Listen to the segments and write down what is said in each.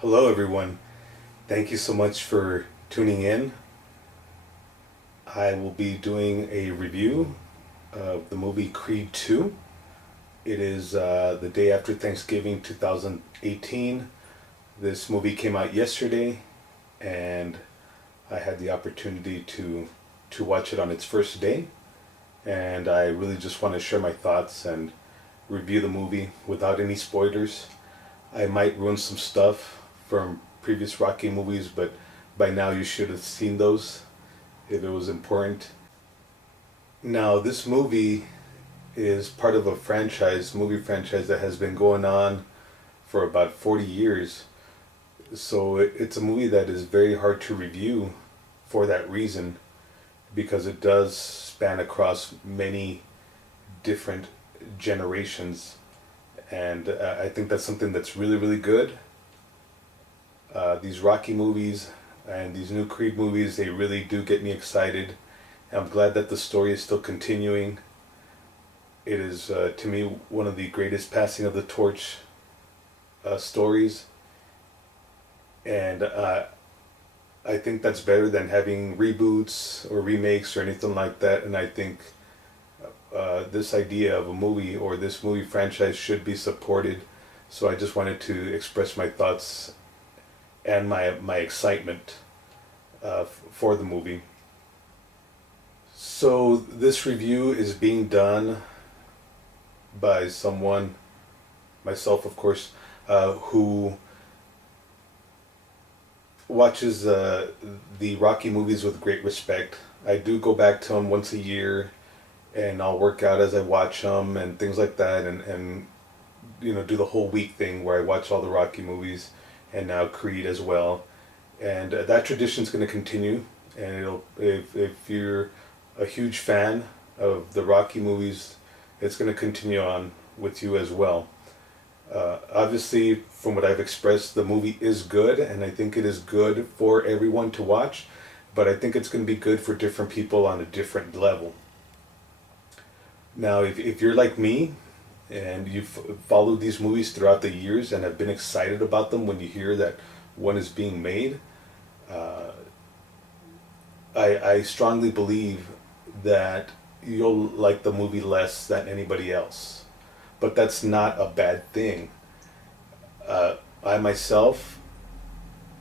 Hello, everyone. Thank you so much for tuning in. I will be doing a review of the movie Creed 2. It is the day after Thanksgiving 2018. This movie came out yesterday, and I had the opportunity to watch it on its first day. And I really just want to share my thoughts and review the movie without any spoilers. I might ruin some stuff from previous Rocky movies, but by now you should have seen those if it was important. Now, this movie is part of a movie franchise that has been going on for about 40 years. So it's a movie that is very hard to review for that reason because it does span across many different generations. And I think that's something that's really, really good. These Rocky movies and these new Creed movies, they really do get me excited. I'm glad that the story is still continuing. It is, to me, one of the greatest passing of the torch stories. And I think that's better than having reboots or remakes or anything like that. And I think this idea of a movie or this movie franchise should be supported. So I just wanted to express my thoughts and my excitement for the movie. So this review is being done by someone, myself of course, who watches the Rocky movies with great respect. I do go back to them once a year, and I'll work out as I watch them and things like that, and do the whole week thing where I watch all the Rocky movies and now Creed as well. And that tradition is going to continue. And it'll if you're a huge fan of the Rocky movies, it's going to continue on with you as well. Obviously, from what I've expressed, the movie is good, and I think it is good for everyone to watch. But I think it's going to be good for different people on a different level. Now, if you're like me, and you've followed these movies throughout the years and have been excited about them when you hear that one is being made, uh, I strongly believe that you'll like the movie less than anybody else. But that's not a bad thing. I myself,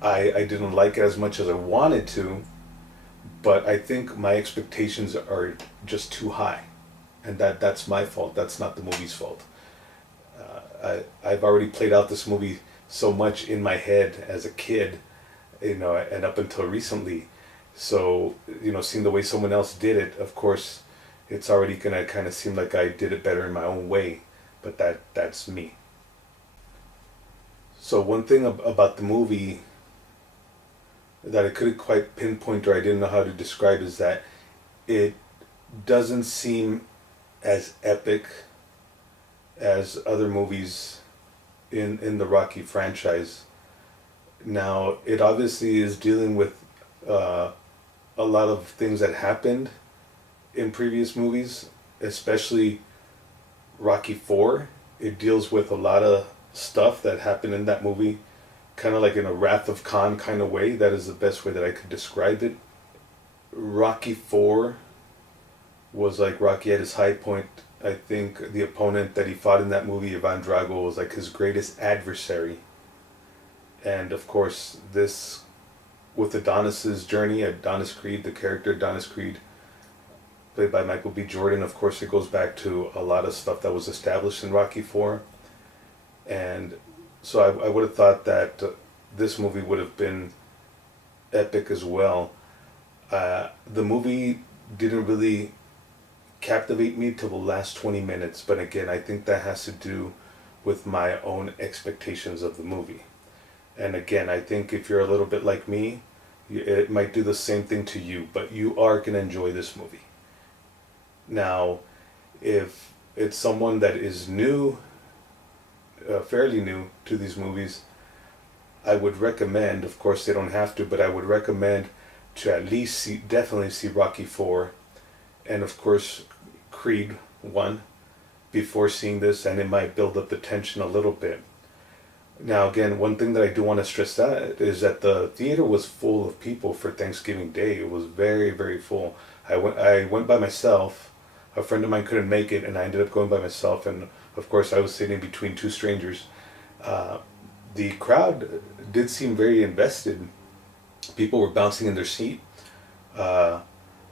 I didn't like it as much as I wanted to, but I think my expectations are just too high. And that's my fault. That's not the movie's fault. I've already played out this movie so much in my head as a kid, and up until recently. So, seeing the way someone else did it, of course, it's already gonna kind of seem like I did it better in my own way, but that's me. So one thing about the movie that I couldn't quite pinpoint or I didn't know how to describe is that it doesn't seem as epic as other movies in the Rocky franchise. Now, it obviously is dealing with uh, a lot of things that happened in previous movies, especially Rocky 4. It deals with a lot of stuff that happened in that movie, kind of like in a Wrath of Khan kind of way. That is the best way that I could describe it. Rocky 4 was like Rocky at his high point. I think the opponent that he fought in that movie, Ivan Drago, was like his greatest adversary. And of course, this with Adonis's journey, Adonis Creed, the character Adonis Creed, played by Michael B. Jordan, of course, it goes back to a lot of stuff that was established in Rocky 4. And so I would have thought that this movie would have been epic as well. The movie didn't really captivate me till the last 20 minutes, but again, I think that has to do with my own expectations of the movie. And again, I think if you're a little bit like me, it might do the same thing to you, but you are going to enjoy this movie. Now, if it's someone that is new, fairly new to these movies, I would recommend, of course they don't have to, but I would recommend to at least definitely see Rocky 4 and of course Creed 1 before seeing this, and it might build up the tension a little bit. Now, again, one thing that I do want to stress that is that the theater was full of people for Thanksgiving Day. It was very, very full. I went by myself. A friend of mine couldn't make it, and I ended up going by myself. And of course, I was sitting between two strangers. Uh, the crowd did seem very invested. People were bouncing in their seat. Uh,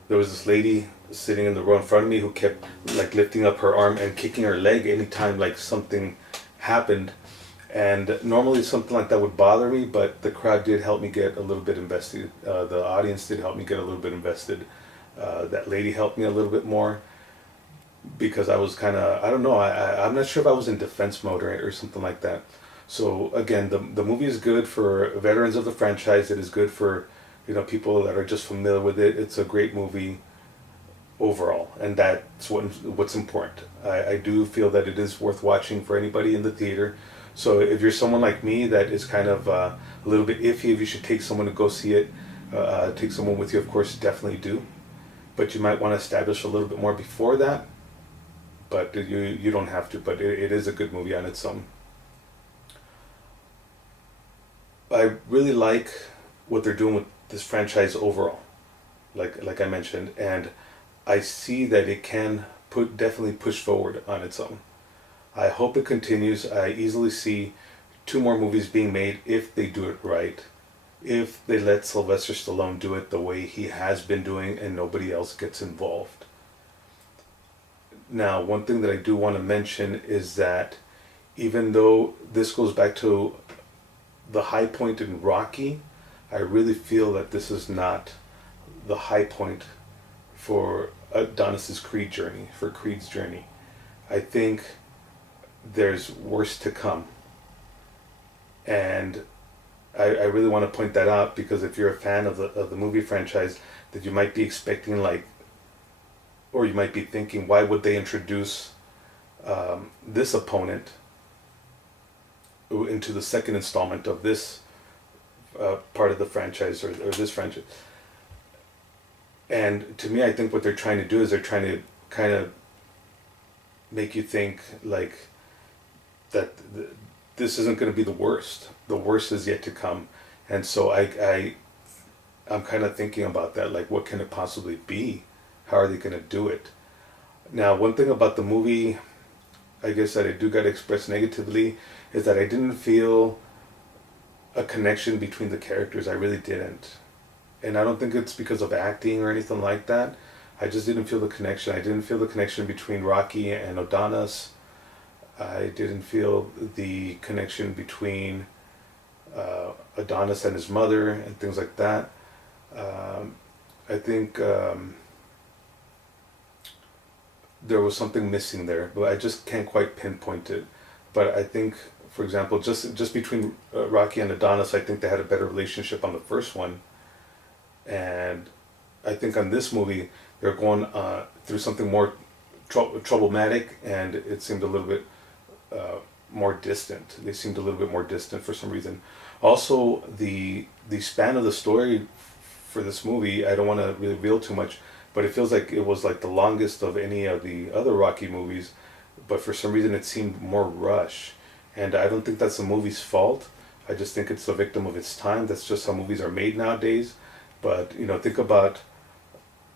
there was this lady sitting in the row in front of me who kept like lifting up her arm and kicking her leg anytime like something happened. And normally something like that would bother me, but the crowd did help me get a little bit invested. The audience did help me get a little bit invested. That lady helped me a little bit more because I was kind of, I don't know, I'm not sure if I was in defense mode or something like that. So again, the movie is good for veterans of the franchise. It is good for, people that are just familiar with it. It's a great movie overall, and that's what's important. I do feel that it is worth watching for anybody in the theater. So if you're someone like me that is kind of a little bit iffy if you should take someone to go see it, take someone with you, of course, definitely do. But you might want to establish a little bit more before that. But you don't have to. But it is a good movie on its own. I really like what they're doing with this franchise overall, like I mentioned, and I see that it can definitely push forward on its own. I hope it continues. I easily see two more movies being made if they do it right. If they let Sylvester Stallone do it the way he has been doing and nobody else gets involved. Now, one thing that I do want to mention is that even though this goes back to the high point in Rocky, I really feel that this is not the high point for Adonis's Creed journey, for Creed's journey. I think there's worse to come. And I really want to point that out because if you're a fan of the movie franchise, that you might be expecting like, or you might be thinking, why would they introduce this opponent into the second installment of this part of the franchise or this franchise? And to me, I think what they're trying to do is they're trying to kind of make you think like that this isn't going to be the worst. The worst is yet to come. And so I'm kind of thinking about that, like what can it possibly be? How are they going to do it? Now, one thing about the movie, I guess that I do got to express negatively, is that I didn't feel a connection between the characters. I really didn't. And I don't think it's because of acting or anything like that. I just didn't feel the connection. I didn't feel the connection between Rocky and Adonis. I didn't feel the connection between Adonis and his mother and things like that. I think there was something missing there, but I just can't quite pinpoint it. But I think, for example, just between Rocky and Adonis, I think they had a better relationship on the first one. And I think on this movie, they're going through something more troublematic, and it seemed a little bit more distant. They seemed a little bit more distant for some reason. Also, the span of the story for this movie, I don't want to really reveal too much, but it feels like it was like the longest of any of the other Rocky movies, but for some reason it seemed more rush. And I don't think that's the movie's fault. I just think it's a victim of its time. That's just how movies are made nowadays. But think about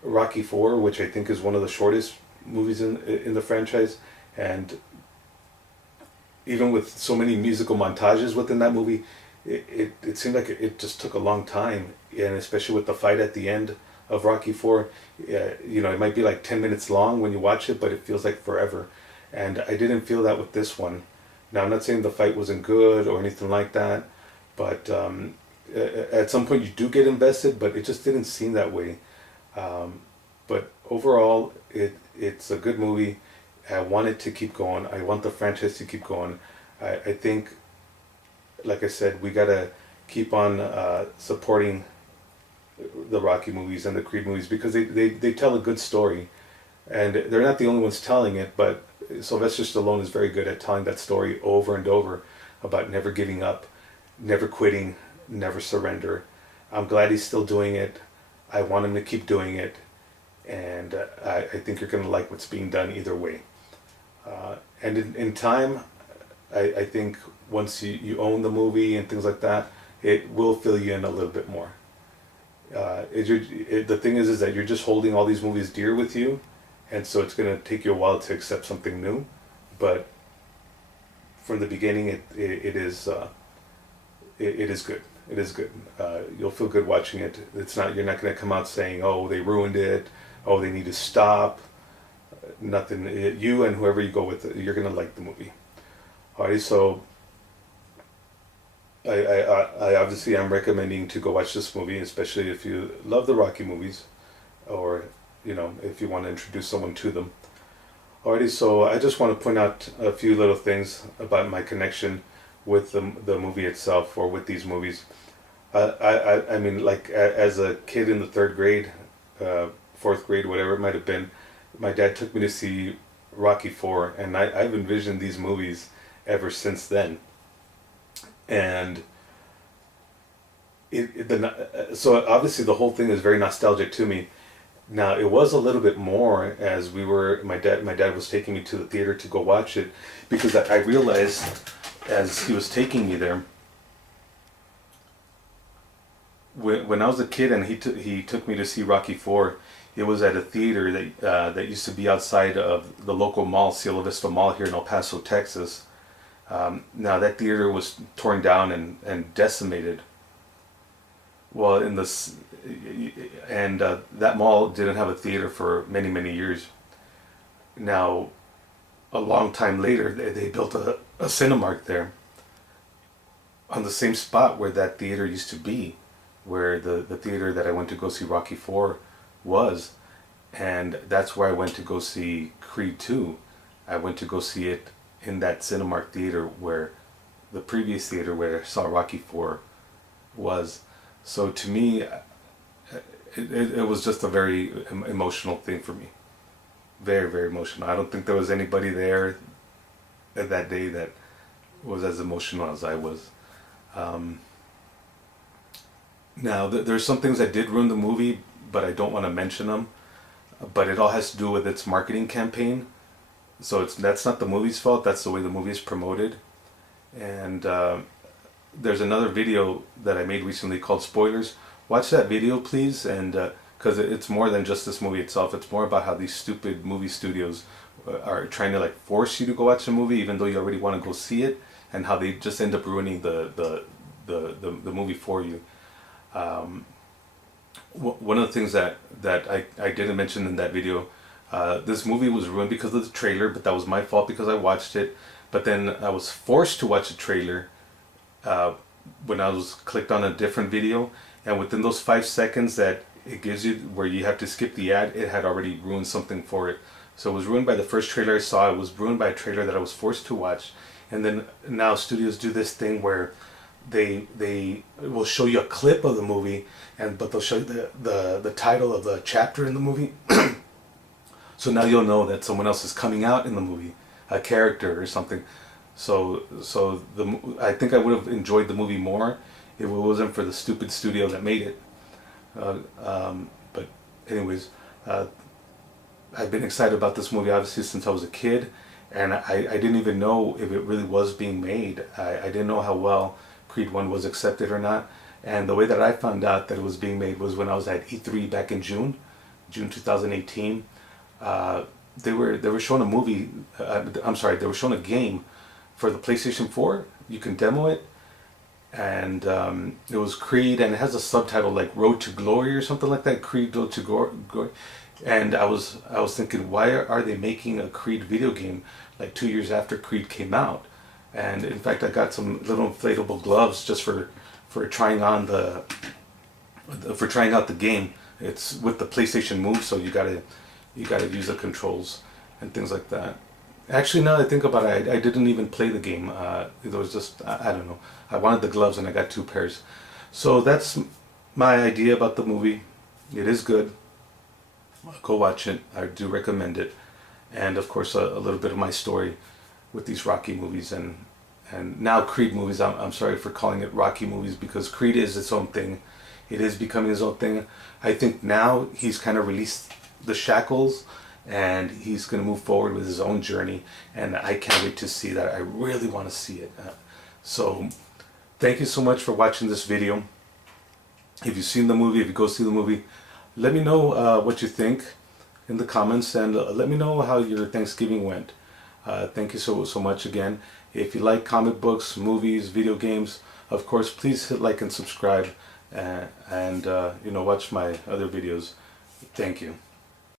Rocky 4, which I think is one of the shortest movies in the franchise, and even with so many musical montages within that movie, it seemed like it just took a long time, and especially with the fight at the end of Rocky 4, it might be like 10 minutes long when you watch it, but it feels like forever. And I didn't feel that with this one. Now, I'm not saying the fight wasn't good or anything like that, but at some point you do get invested, but it just didn't seem that way. But overall, it's a good movie. I want it to keep going. I want the franchise to keep going. I think, like I said, we gotta keep on supporting the Rocky movies and the Creed movies because they tell a good story. And they're not the only ones telling it, but Sylvester Stallone is very good at telling that story over and over about never giving up, never quitting, never surrender. I'm glad he's still doing it. I want him to keep doing it. And I think you're going to like what's being done either way. And in time, I think once you own the movie and things like that, it will fill you in a little bit more. The thing is that you're just holding all these movies dear with you, and so it's gonna take you a while to accept something new, but from the beginning, it is it is good. It is good. You'll feel good watching it. It's not You're not gonna come out saying, "Oh, they ruined it. Oh, they need to stop." Nothing. You and whoever you go with, you're gonna like the movie. Alright, so I obviously am recommending to go watch this movie, especially if you love the Rocky movies, or if you want to introduce someone to them. Alrighty, so I just want to point out a few little things about my connection with the movie itself, or with these movies. I mean, like as a kid in the third grade, fourth grade, whatever it might have been, my dad took me to see Rocky 4, and I've envisioned these movies ever since then. And so obviously the whole thing is very nostalgic to me. Now it was a little bit more as my dad was taking me to the theater to go watch it, because I realized as he was taking me there, when I was a kid and he took me to see Rocky 4, it was at a theater that used to be outside of the local mall, Cielo Vista Mall, here in El Paso, Texas. Now that theater was torn down and decimated. Well, that mall didn't have a theater for many, many years. Now, a long time later, they built a Cinemark there, on the same spot where that theater used to be, where the theater that I went to go see Rocky 4 was. And that's where I went to go see Creed 2. I went to go see it in that Cinemark theater where the previous theater where I saw Rocky 4 was. So to me, it was just a very emotional thing for me. Very, very emotional. I don't think there was anybody there that day that was as emotional as I was. Now, there's some things that did ruin the movie, but I don't want to mention them. But it all has to do with its marketing campaign. So that's not the movie's fault. That's the way the movie is promoted. And there's another video that I made recently called Spoilers. Watch that video, please, and because it's more than just this movie itself. It's more about how these stupid movie studios are trying to like force you to go watch a movie, even though you already want to go see it, and how they just end up ruining the movie for you. One of the things that I didn't mention in that video, this movie was ruined because of the trailer, but that was my fault because I watched it. But then I was forced to watch a trailer when I was clicked on a different video, and within those 5 seconds that it gives you where you have to skip the ad, it had already ruined something for it. So it was ruined by the first trailer I saw. It was ruined by a trailer that I was forced to watch. And then now studios do this thing where they will show you a clip of the movie, but they'll show you the title of the chapter in the movie. So now you'll know that someone else is coming out in the movie, a character or something. So I think I would have enjoyed the movie more if it wasn't for the stupid studio that made it. But anyways, I've been excited about this movie obviously since I was a kid, and I didn't even know if it really was being made. I didn't know how well Creed 1 was accepted or not. And the way that I found out that it was being made was when I was at E3 back in June 2018. They were showing a movie. They were showing a game for the PlayStation 4. You can demo it, and it was Creed, and it has a subtitle like Road to Glory or something like that. Creed Road to Glory. And I was thinking, why are they making a Creed video game like 2 years after Creed came out? And in fact, I got some little inflatable gloves just for trying on for trying out the game. It's with the PlayStation Move, so you gotta use the controls and things like that. Actually, now that I think about it, I didn't even play the game. It was just, I don't know. I wanted the gloves and I got 2 pairs. So that's my idea about the movie. It is good. Go watch it. I do recommend it. And of course, a little bit of my story with these Rocky movies and now Creed movies. I'm sorry for calling it Rocky movies, because Creed is its own thing. It is becoming his own thing. I think now he's kind of released the shackles, and he's going to move forward with his own journey, and I can't wait to see that. I really want to see it. So thank you so much for watching this video. If you've seen the movie, if you go see the movie, let me know what you think in the comments, and let me know how your Thanksgiving went. Thank you so much again. If you like comic books, movies, video games, of course, please hit like and subscribe, and watch my other videos. Thank you.